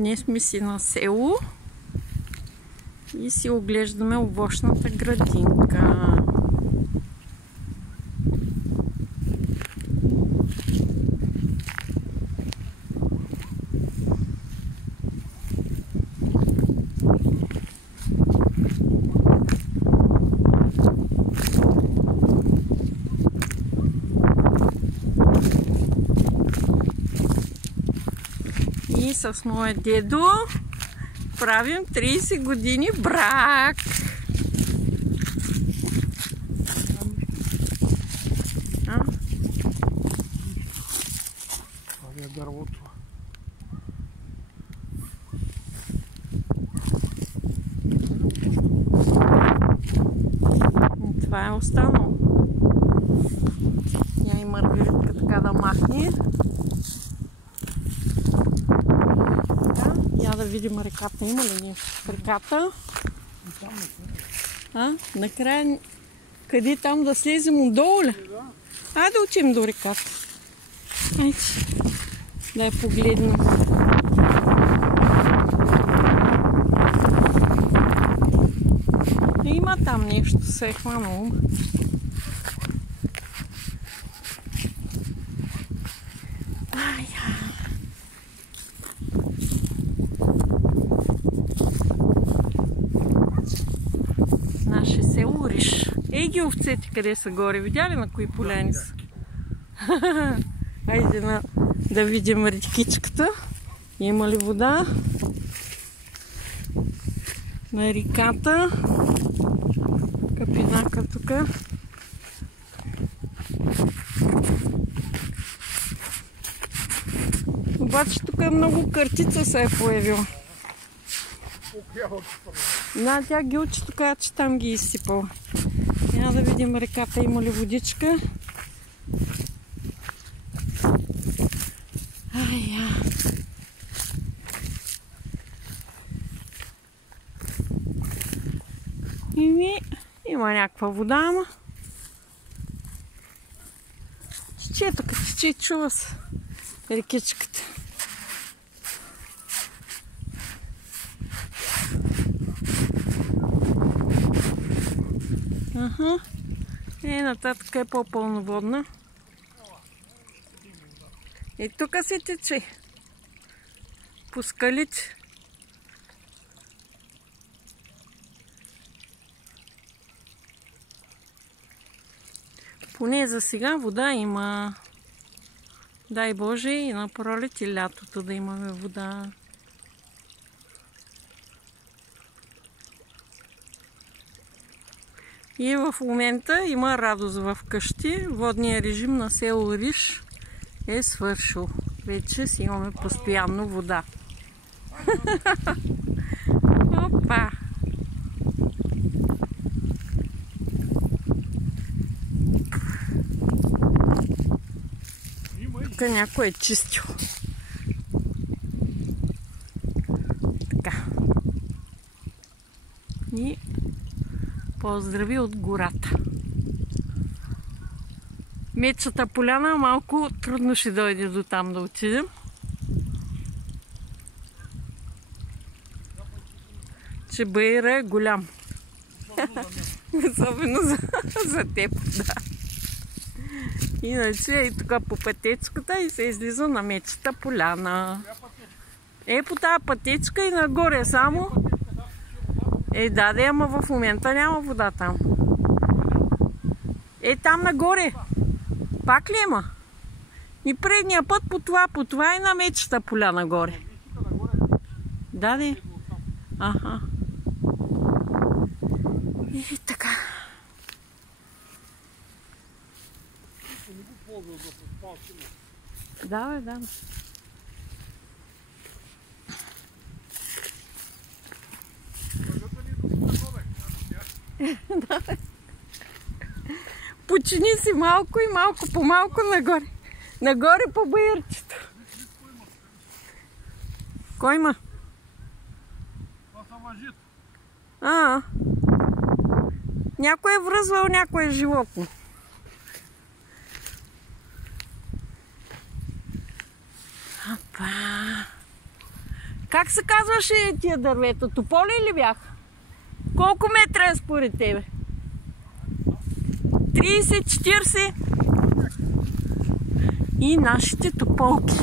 Ние сме си на село и си оглеждаме овощната градинка. И с моя дедо правим 30 години брак. Това е дървото. Това е останало. Я и Маргаритка така да махне. Я да видим реката. Има ли нещо в реката? Накрая къде там да слезем отдолу ли? Айде да учим до реката. Айде. Да я погледнем. Има там нещо, се е хванало. Наше село Риш. Ей ги овцете къде са горе. Видя ли на кои поляни са? Айде да видим рекичката. Има ли вода? На реката. Капинака тук. Обаче тук много картица се е появила. Да, тя гилчето каза, че там ги изсипала. Няма да видим реката, има ли водичка. Има някаква вода, ама тече тук, тече, чува се рекичката. Нататък е по-пълноводна. И тук се тече. По скалите. Поне за сега вода има. Дай Боже и на пролет и лятото да имаме вода. И в момента има радост в къщи. Водният режим на село Риш е свършил. Вече си имаме постоянно вода. Опа! Тук някой е чистил. Така. И поздрави от гората. Мечата поляна малко трудно ще дойде до там да отидем. Че бейра е голям. Особено за теб, да. Иначе и тук по пътечката и се излиза на мечата поляна. Е, по тази пътечка и нагоре само. Е, да, ама в момента няма вода там. Е, там нагоре. Пак ли има? И предния път по това и на мечата поля нагоре. Да, де. Аха. И така. Да, бе, да. Почини си малко и малко по малко нагоре. Нагоре по баирчето. Кой има? Това са въжит. Някой е връзвал някое животно. Опа! Как се казваше тия дървета? Тополи ли бяха? Колко метра е според тебе? 30-40? И нашите тополки.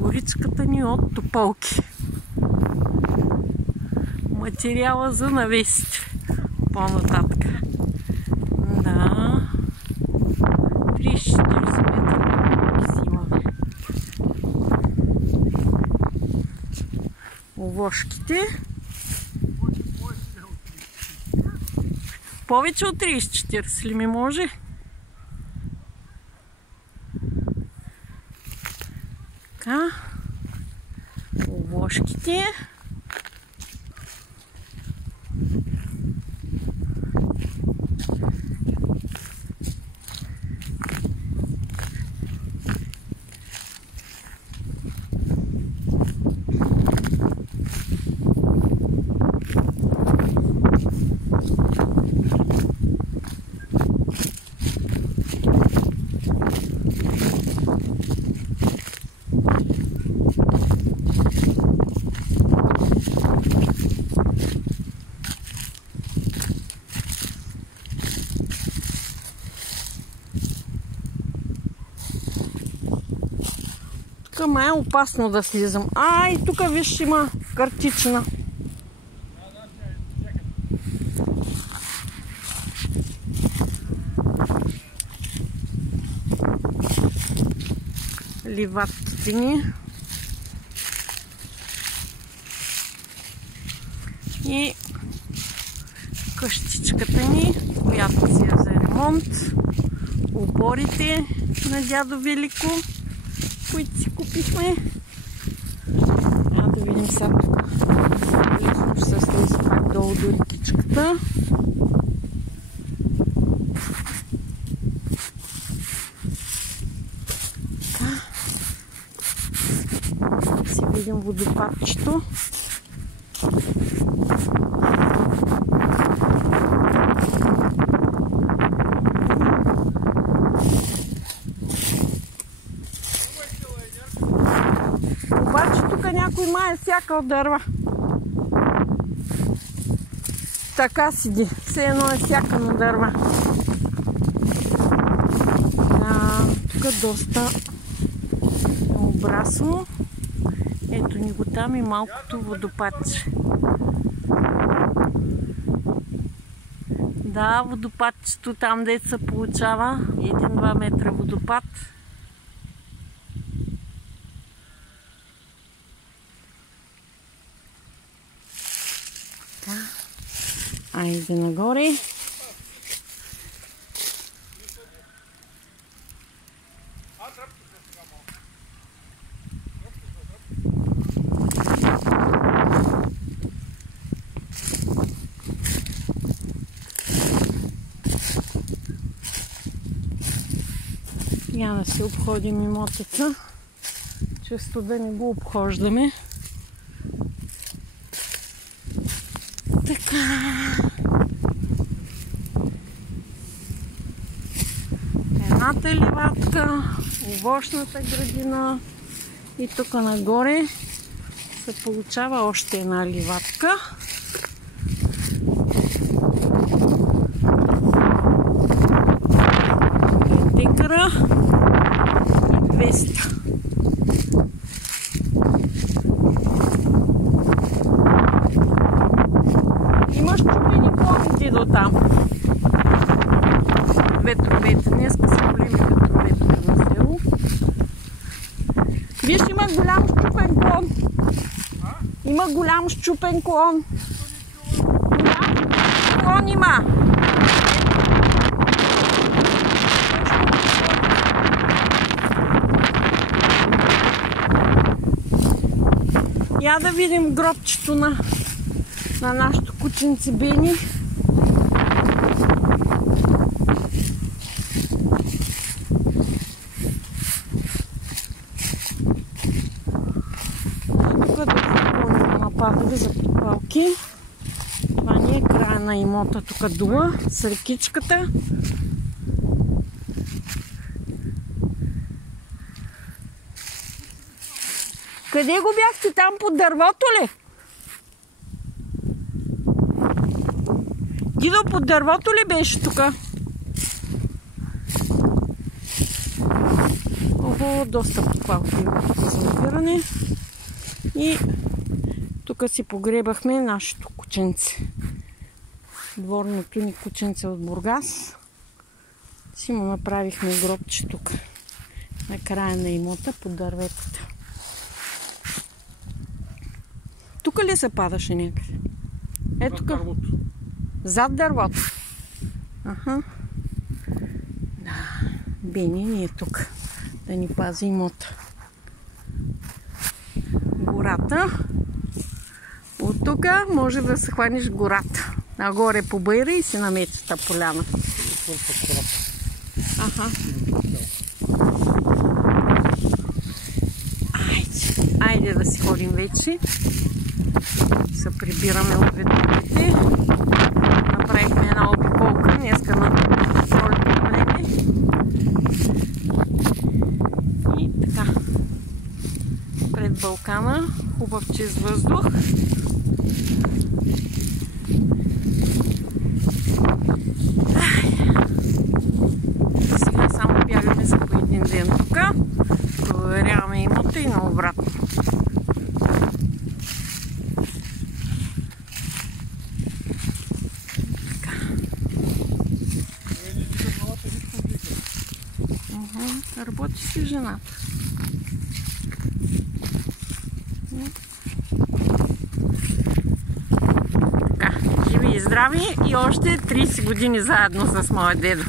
Горичката ни от тополки. Материала за навесите. По-нататък. Да. 30-40 метра си имаме. Овошките. Повече от 30-40 ли ми може? Така. Овошките. Тук ма е опасно да слизам. Ай, тук виж има картична. Ливатките ни. И къщичката ни, която си е за ремонт. Оборите на дядо Велико, които си купихме. Да видим сега тук. Лесно ще се слезе пак долу до рекичката. Си видим водопадчето. Обаче тук някой май е сякал дърва. Така седи. Все едно е сякано дърва. Да, тук доста е обрасло. Ето ни го там и малкото водопадче. Да, водопадчето там, дето се получава 1-2 метра водопад. Да. Айде нагоре. Я да си обходим имотеца. Често да не го обхождаме. Така. Едната ливадка, овощната градина и тук нагоре се получава още една ливадка. Декара и 200. Имаш чупени клоните до там. Ветровете. Днеска са големи ветровете на село. Виж, има голям щупен клон. Има голям щупен клон. Голям клон има. Я да видим гробчето на нашото кученце Бени. Тук да запълним нападове за подпалки. Това ни е края на имота тук дула с рекичката. Къде го бяхте? Там под дървото ли? Дидо, под дървото ли беше тук? Ого, доста подпалки за набиране. И тук си погребахме нашето кученце. Дворното ни кученце от Бургас. Си му направихме гробче тук. На края на имота под дърветата. Тук ли се падаше някъде? Ето тук. Зад дървото. Аха. Да. Бени ни е тук. Да ни пази имота. Гората. От тук може да се хванеш гората. Нагоре по Байра и си на Мечата поляна. Аха. Айде да си ходим вече. Се прибираме от ветровете. Направихме една обиколка днеска на пролетно време. И така. Пред Балкана. Хубав чист въздух. Сега само бягаме за по един ден тук. Проверяваме имота и наобратно. Работи си жената. Така, живи и здрави и още 30 години заедно с моя дедо.